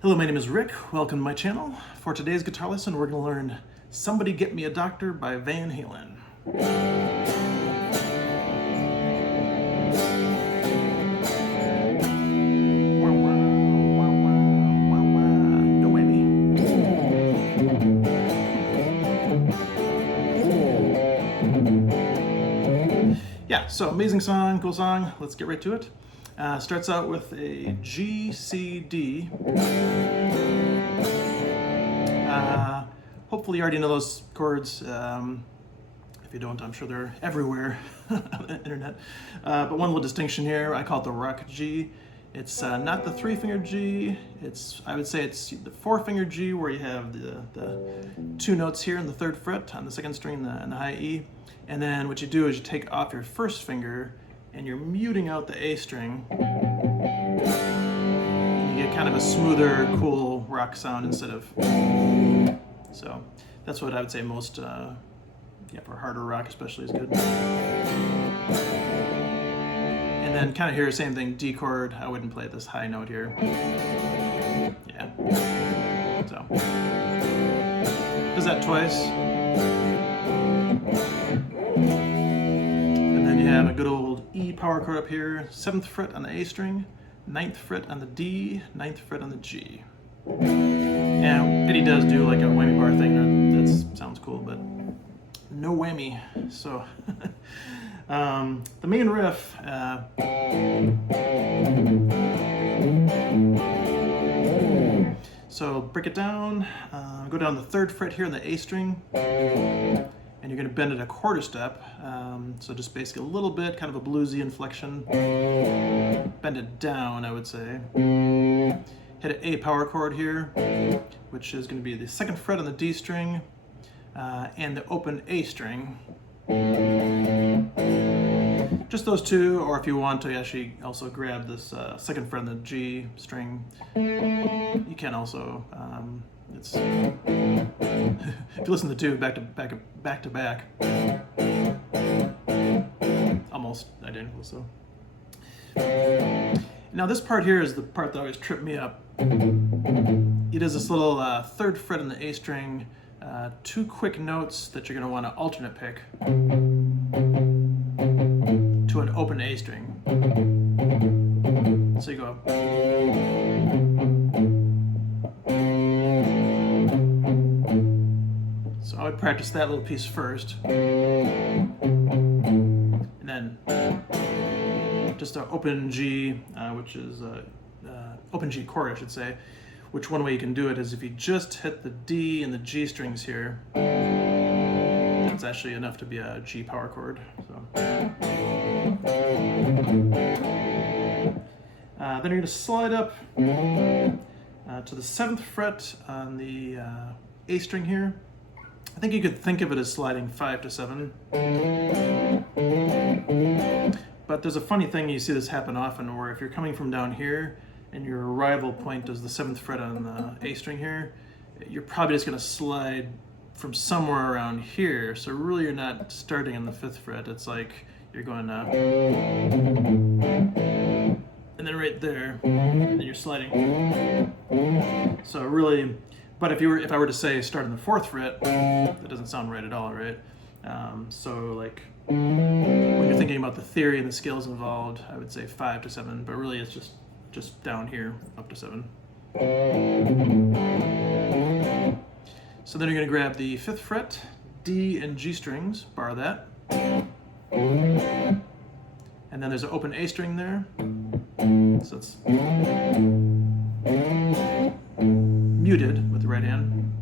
Hello, my name is Rick. Welcome to my channel. For today's guitar lesson, we're going to learn Somebody Get Me a Doctor by Van Halen. No whammy. Yeah, so amazing song, cool song. Let's get right to it. Starts out with a G, C, D. Hopefully you already know those chords. If you don't, I'm sure they're everywhere on the internet. But one little distinction here, I call it the rock G. It's not the 3-finger G. I would say it's the 4-finger G, where you have the 2 notes here in the 3rd fret on the 2nd string and the high E. And then what you do is you take off your 1st finger and you're muting out the A string. And you get kind of a smoother, cool rock sound instead of. So that's what I would say most, for harder rock especially is good. And then kind of here, same thing, D chord. I wouldn't play this high note here. Yeah. So does that twice. And then you have a good old E power chord up here, 7th fret on the A string, 9th fret on the D, 9th fret on the G. And Eddie does do like a whammy bar thing that sounds cool, but no whammy. So the main riff, so break it down, go down the 3rd fret here on the A string, and you're going to bend it a quarter step, so just basically a little bit, kind of a bluesy inflection. Bend it down, I would say. Hit an A power chord here, which is going to be the 2nd fret on the D string, and the open A string. Just those two, or if you want to actually also grab this 2nd fret on the G string, you can also. It's if you listen to the two back to back, almost identical. So now this part here is the part that always tripped me up. It is this little 3rd fret on the A string, 2 quick notes that you're going to want to alternate pick to an open A string. So you go. So I would practice that little piece first, and then just an open G, which is open G chord, I should say. Which one way you can do it is if you just hit the D and the G strings here, that's actually enough to be a G power chord. So. Then you're going to slide up to the 7th fret on the A string here. I think you could think of it as sliding 5 to 7. But there's a funny thing, you see this happen often, where if you're coming from down here and your arrival point is the 7th fret on the A string here, you're probably just going to slide from somewhere around here. So really you're not starting on the 5th fret. It's like you're going and then right there, and then you're sliding. So really, but if I were to say start on the 4th fret, that doesn't sound right at all, right? So like when you're thinking about the theory and the skills involved, I would say 5 to 7, but really it's just down here up to 7. So then you're going to grab the 5th fret, D and G strings, bar that. And then there's an open A string there. So it's muted with the right hand.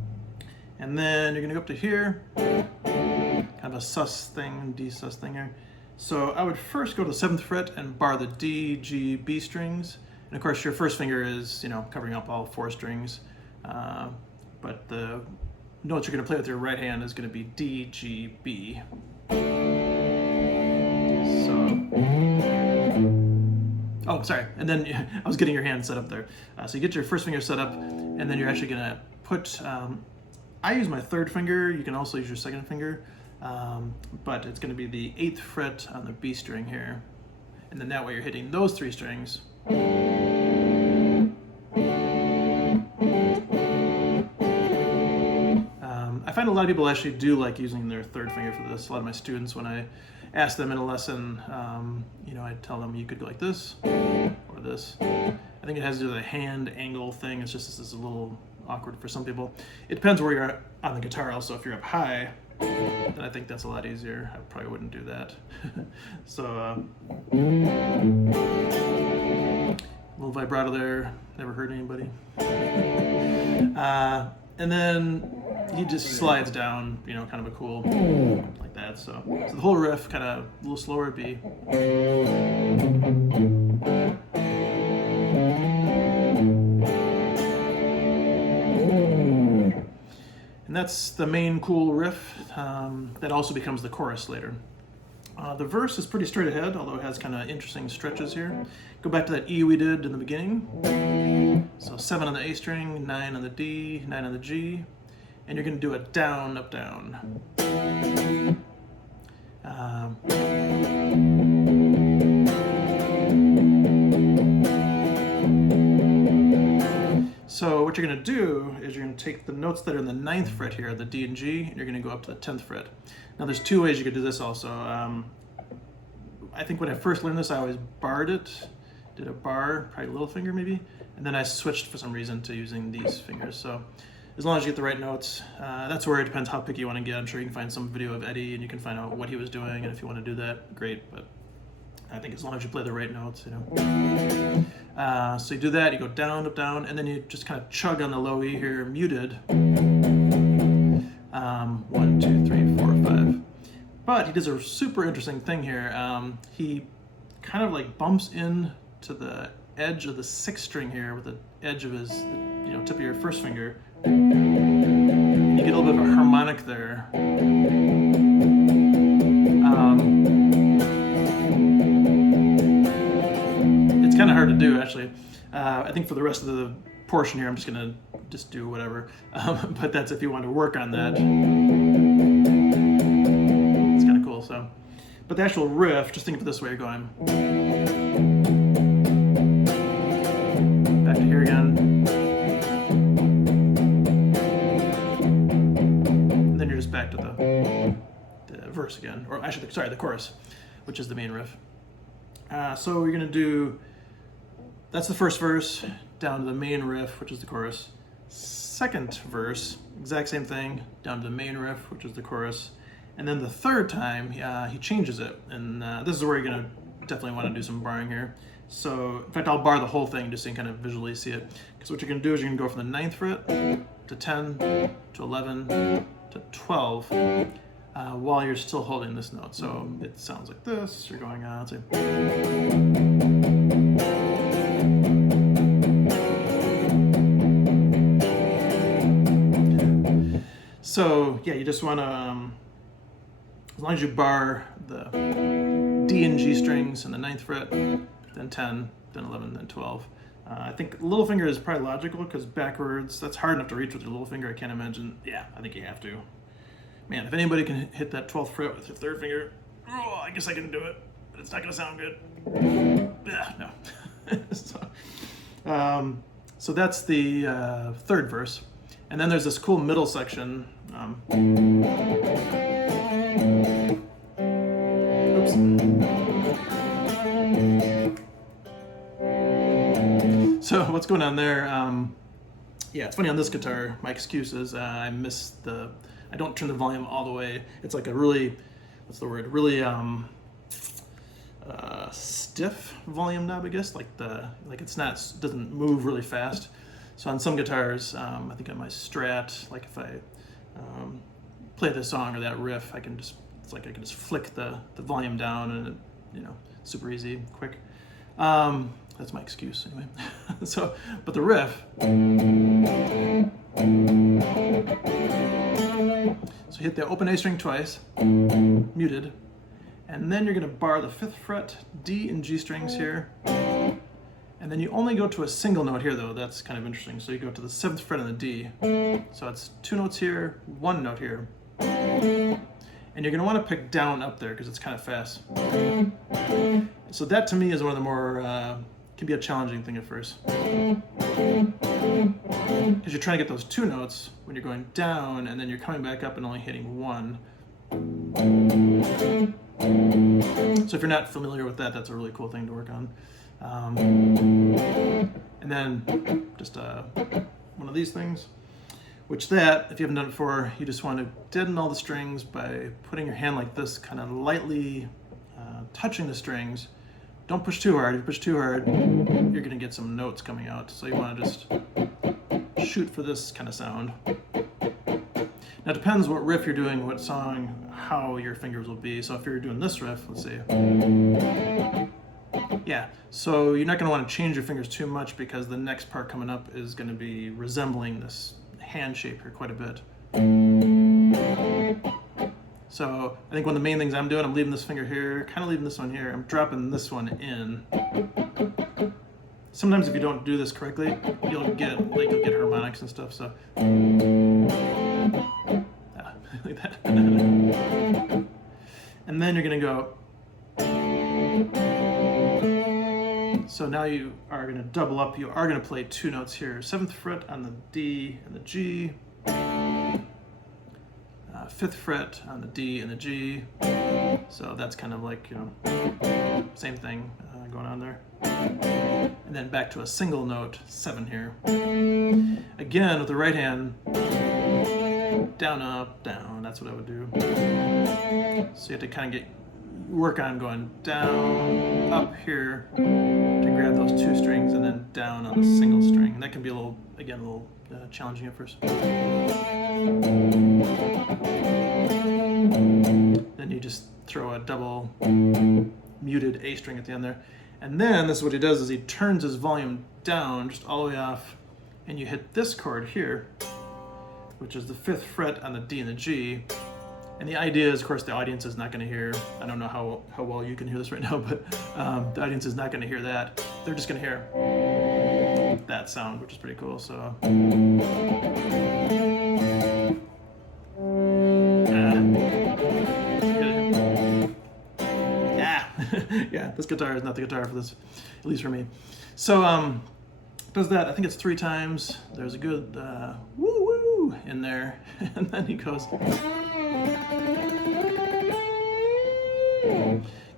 And then you're going to go up to here, kind of a sus thing, D sus thing here. So I would first go to the 7th fret and bar the D, G, B strings. And of course your 1st finger is, covering up all 4 strings. But the notes you're going to play with your right hand is going to be D, G, B. Oh, sorry. And then I was getting your hand set up there. So you get your 1st finger set up, and then you're actually going to put, I use my 3rd finger. You can also use your 2nd finger, but it's going to be the 8th fret on the B string here. And then that way you're hitting those 3 strings. find a lot of people actually do like using their third finger for this. A lot of my students, when I ask them in a lesson, you know, I tell them you could go like this or this. I think it has to do with the hand angle thing. It's just this is a little awkward for some people. It depends where you're at on the guitar also. If you're up high, then I think that's a lot easier. I probably wouldn't do that. So, a little vibrato there, never hurt anybody. And then he just slides down, you know, kind of a cool, like that. So the whole riff kind of a little slower B. And that's the main cool riff that also becomes the chorus later. The verse is pretty straight ahead, although it has kind of interesting stretches here. Go back to that E we did in the beginning. So 7 on the A string, 9 on the D, 9 on the G, and you're going to do a down, up, down. So what you're going to do is you're going to take the notes that are in the 9th fret here, the D and G, and you're going to go up to the 10th fret. Now there's two ways you could do this also. I think when I first learned this, I always barred it, did a bar, probably little finger maybe, and then I switched for some reason to using these fingers. So as long as you get the right notes, that's where it depends how picky you want to get. I'm sure you can find some video of Eddie and you can find out what he was doing, and if you want to do that, great, but I think as long as you play the right notes, you know. So you do that, you go down, up, down, and then you just kind of chug on the low E here, muted. 1, 2, 3, 4, 5. But he does a super interesting thing here. He kind of like bumps in to the edge of the 6th string here with the edge of his, you know, tip of your first finger. You get a little bit of a harmonic there. It's kind of hard to do, actually. I think for the rest of the portion here, I'm just gonna do whatever. But that's if you want to work on that. It's kind of cool. So, but the actual riff, just think of it this way: you're going back to here again, and then you're just back to the verse again, or actually, sorry, the chorus, which is the main riff. So you're gonna do. That's the first verse, down to the main riff, which is the chorus. Second verse, exact same thing, down to the main riff, which is the chorus. And then the third time, he changes it. And this is where you're gonna definitely wanna do some barring here. So, in fact, I'll bar the whole thing just so you can kind of visually see it. Because what you're gonna do is you're gonna go from the 9th fret to 10, to 11, to 12, while you're still holding this note. So it sounds like this, you're going on, let's see. So yeah, you just want to, as long as you bar the D and G strings in the 9th fret, then 10, then 11, then 12. I think little finger is probably logical because backwards, that's hard enough to reach with your little finger. I can't imagine. Yeah, I think you have to. Man, if anybody can hit that 12th fret with your third finger, oh, I guess I can do it, but it's not going to sound good. No. So that's the third verse. And then there's this cool middle section. Oops. So what's going on there? Yeah, it's funny on this guitar. My excuse is I don't turn the volume all the way. It's like a really, what's the word? Really stiff volume knob, I guess. Like doesn't move really fast. So on some guitars, I think on my Strat, like if I play this song or that riff, I can just flick the volume down and it, you know, super easy, quick. That's my excuse anyway. So, but the riff. So hit the open A string twice, muted, and then you're gonna bar the 5th fret, D and G strings here. And then you only go to a single note here though, that's kind of interesting. So you go to the 7th fret on the D. So it's 2 notes here, 1 note here. And you're gonna wanna pick down up there because it's kind of fast. So that to me is one of the more, can be a challenging thing at first. And because you're trying to get those two notes when you're going down, and then you're coming back up and only hitting one. So if you're not familiar with that, that's a really cool thing to work on. And then just one of these things, which that, if you haven't done it before, you just want to deaden all the strings by putting your hand like this, kind of lightly touching the strings. Don't push too hard. If you push too hard, you're going to get some notes coming out. So you want to just shoot for this kind of sound. Now it depends what riff you're doing, what song, how your fingers will be. So if you're doing this riff, let's see. Yeah, so you're not going to want to change your fingers too much because the next part coming up is going to be resembling this hand shape here quite a bit. So I think one of the main things I'm doing, I'm leaving this finger here, kind of leaving this one here. I'm dropping this one in. Sometimes if you don't do this correctly, you'll get harmonics and stuff. So like that. And then you're gonna go. So now you are gonna double up. You are gonna play two notes here: 7th fret on the D and the G. 5th fret on the D and the G. So that's kind of like, you know, same thing going on there. And then back to a single note, 7 here. Again, with the right hand, down, up, down. That's what I would do. So you have to kind of work on going down, up here to grab those two strings, and then down on the single string. And that can be a little challenging at first. Then you just throw a double muted A string at the end there. And then this is what he does, is he turns his volume down just all the way off, and you hit this chord here, which is the 5th fret on the D and the G. And the idea is, of course, the audience is not going to hear, I don't know how well you can hear this right now, but the audience is not going to hear that. They're just going to hear that sound, which is pretty cool. So yeah, this guitar is not the guitar for this, at least for me. So does that, I think it's 3 times. There's a good woo-woo in there. And then he goes.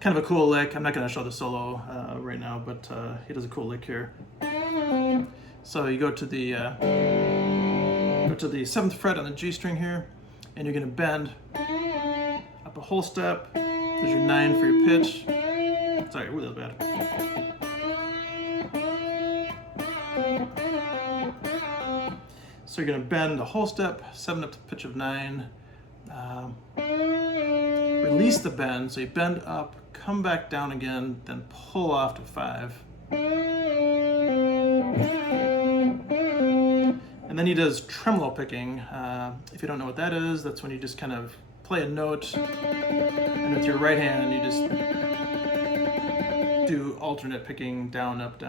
Kind of a cool lick. I'm not going to show the solo right now, but he does a cool lick here. So you go to the 7th fret on the G string here, and you're going to bend up a whole step. There's your 9 for your pitch. Sorry, ooh, that was bad. So you're going to bend a whole step, 7 up to the pitch of 9. Release the bend, so you bend up, come back down again, then pull off to 5. And then he does tremolo picking. If you don't know what that is, that's when you just kind of play a note, and with your right hand you just do alternate picking, down, up,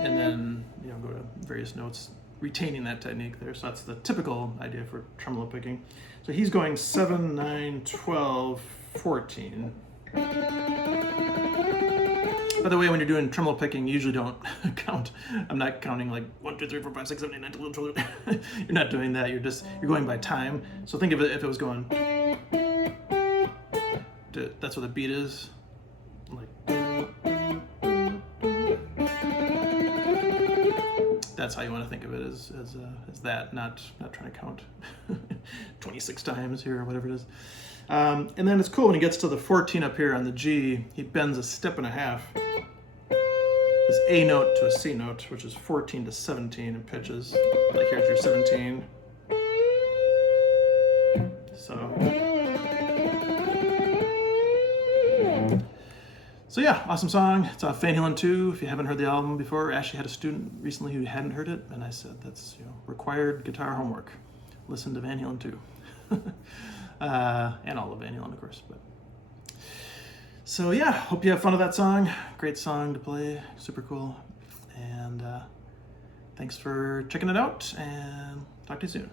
and then go to various notes, retaining that technique there. So that's the typical idea for tremolo picking. So he's going 7, 9, 12, 14. By the way, when you're doing tremolo picking, you usually don't count. I'm not counting like 1, 2, 3, 4, 5, 6, 7, 8, 9, 10, 11, 12. You're not doing that. You're going by time. So think of it if it was going. That's what the beat is. Like. That's how you want to think of it, as that, not trying to count 26 times here or whatever it is. And then it's cool when he gets to the 14 up here on the G, he bends a step and a half. This A note to a C note, which is 14 to 17 in pitches. Like here's your 17. So yeah, awesome song. It's off Halen 2. If you haven't heard the album before, I actually had a student recently who hadn't heard it, and I said that's required guitar homework. Listen to Van Halen 2. And all of Van Halen, of course. But so yeah, hope you have fun with that song. Great song to play, super cool. And thanks for checking it out, and talk to you soon.